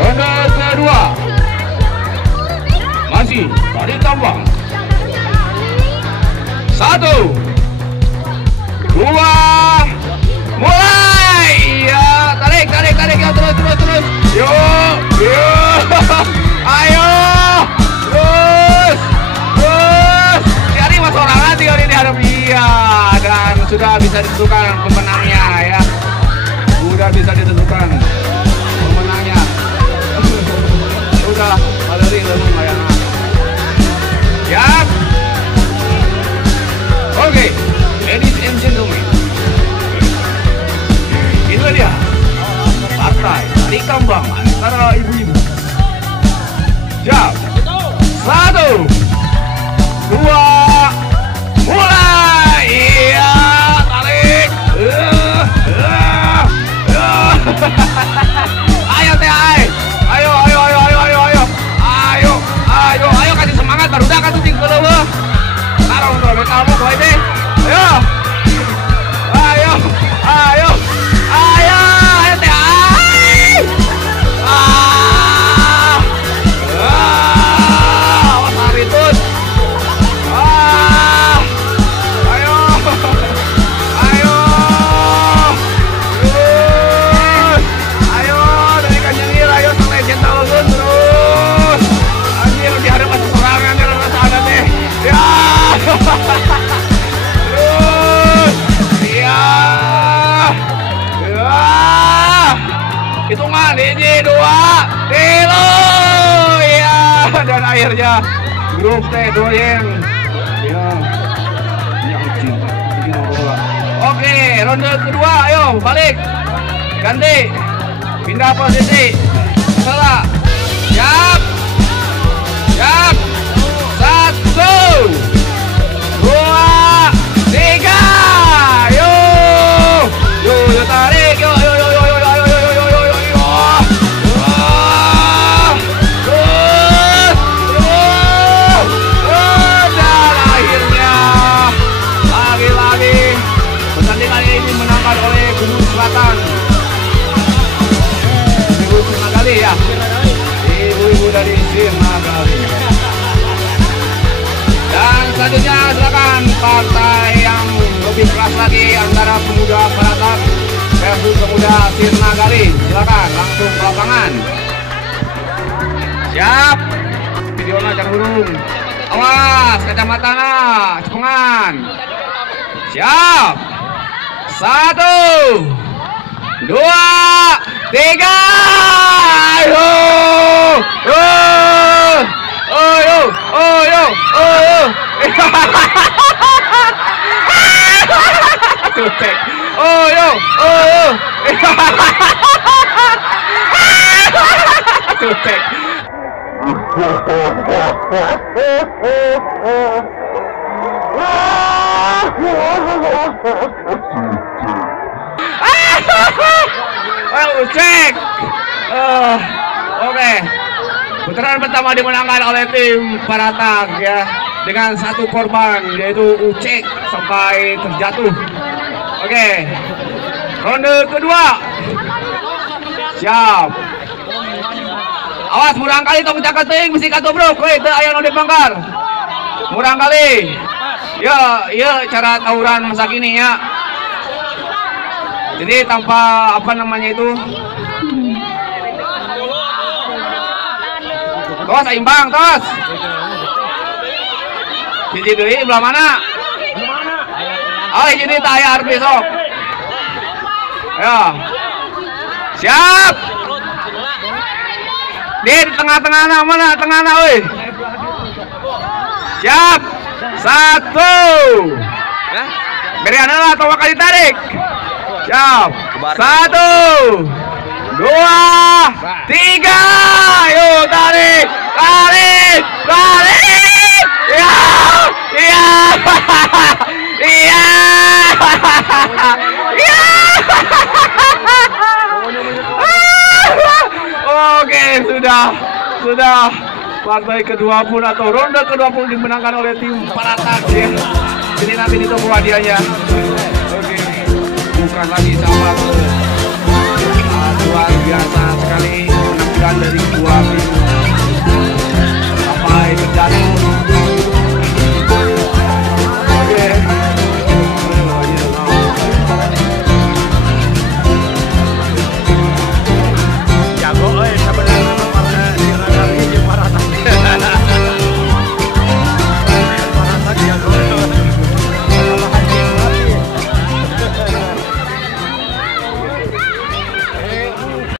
Ronde kedua. Masih tarik tambang. 1, 2, mulai. Iya, tarik ya, terus. Yuk. Ayo. Terus. Ini mas orang nanti ini dihadap dia dan sudah bisa ditentukan pemenangnya ya. Sudah bisa ditentukan pemenangnya. Udah, Valeri lumayan. Siap. Oke, ladies and gentlemen, itu dia partai tarik tambang antara ibu-ibu. Siap. 1, 2, mulai. Iya, tarik. Ayo teh, ayo kasih semangat baru dah kan tuh tinggal lo. Taruh dulu metalmu boy deh. Ayo teh. Awas Haritun. Ayo dari Kanjengir, ayo sampai Jenderal Gun terus. Anjir dihadap serangan yang sana deh. Ya. Terus. Iya. Hitungan 1, 2, 3. Iya, dan akhirnya grup T Doyeng. Ya. Oke, ronde kedua, ayo balik. Ganti. Pindah posisi. Salah. Siap. 1, 2, 3. Yo tarik. Yo. Dan akhirnya lagi-lagi pertandingan ini menangkan oleh Gunung Selatan. Ibu Sirnagali ya. Ibu-ibu dari Sirnagali. Dan selanjutnya silakan partai yang lebih keras lagi antara pemuda Paratak versus pemuda Sirnagali. Silakan langsung ke lapangan. Siap. Videonya jangan burung. Awas kacamatana, cepengan. Siap. 1, 2, 3. Ayo. Tutek. Tutek. Ucek. Oke. Putaran pertama dimenangkan oleh tim Paratak ya dengan 1 korban yaitu Ucek sampai terjatuh. Oke. Ronde kedua. Siap. Awas murang kali tong caket teuing bisi katobrok we teu aya nu dipangkar. Murang kali. Ya, cara tawuran masa kini ya. Jadi tanpa apa namanya itu. Tos imbang, tos. Hiji deui belah mana? Oh, hiji deui teh aya arep besok. Ya. Siap. Di tengah-tengahna mana? Tengahna euy. Siap. 1. Beriana lah atau kali tarik. Siap. 1, 2, 3. Yuk tarik. Ya. Oke, sudah. Partai ke-20 atau ronde ke-20 dimenangkan oleh tim Paratak ya. Jadi nanti ditunggu hadiahnya. Oke. keras lagi sahabat. Luar biasa sekali penampilan dari dua tim